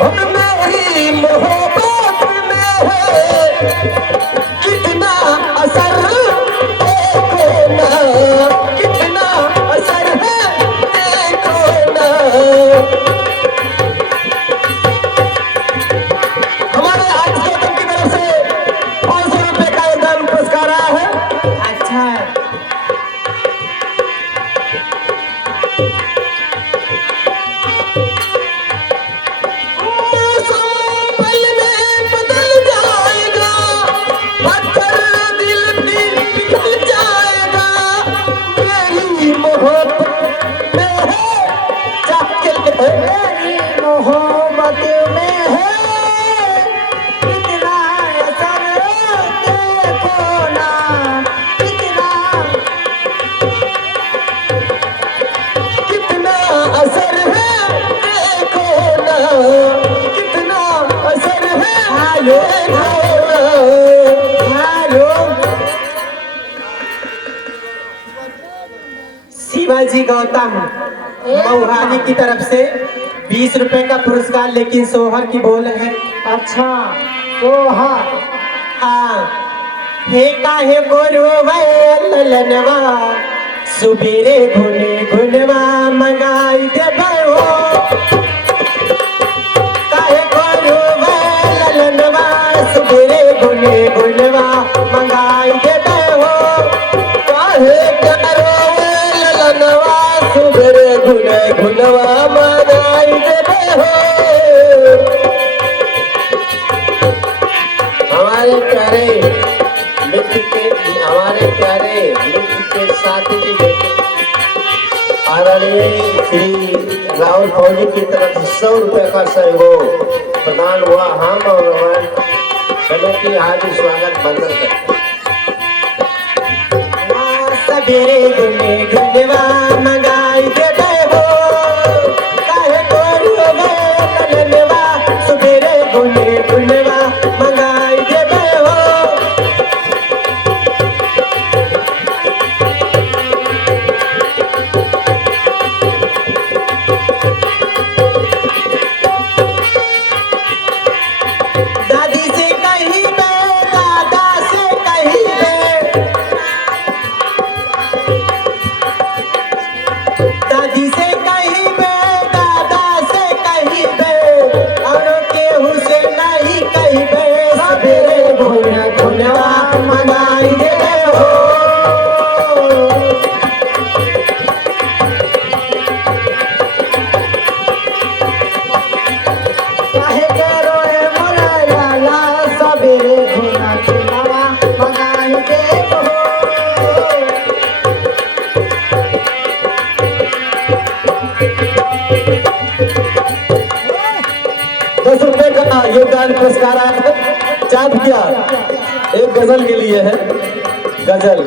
और मेरी मोहब्बत में है कितना असर देखो ना, कितना असर है देखो ना। हमारे आज गौतम की तरफ से 500 रुपए का एक दान पुरस्कार आया है। अच्छा पल में बदल जाएगा, पत्थर दिल भी पिघल जाएगा। मेरी मोहब्बत में है मेरी मोहब्बत में है कितना असर देखो ना, कितना कितना असर है देखो ना, कितना असर है हेलो देखो ना। हेलो शिवाजी गौतम मऊहाली की तरफ से 20 रुपए का पुरस्कार, लेकिन सोहर की बोल है। अच्छा सोहर हाँ हे काहे गोरुवा ललनवा सुबेरे घुने घुनवा मंगाई देबो काहे गोरुवा ललनवा सुबेरे घुने घुनवा मंगाई देबो काहे करो ललनवा सुबेरे गुने गुनवा मनाई देबे हो। हमारे प्यारे मित्र के साथी के बेटे आदरणीय श्री राहुल फौजी की तरफ से 100 रुपए का सहयोग प्रदान हुआ। हम और हमारे कमेटी हार्दिक स्वागत बंदन करते हैं। सबेरे घुने घुनवा मंगाई देबो काहे गोरुवा ललनवा सुबेरे घुने घुनवा मंगाई देबो दादी से कहीं बे दादा से कहीं बे दादी से कहीं बे दादा से कहीं बे और केहू से नहीं कहीं बे सबेरे घुना घुनवा मंगाई देबे हो काहे करो ए मोरा लाला सबेरे घुना घुनवा मंगाई देबो 10 रुपए का योगदान पुरस्कार आया है। चाँद किया एक गजल के लिए है। गजल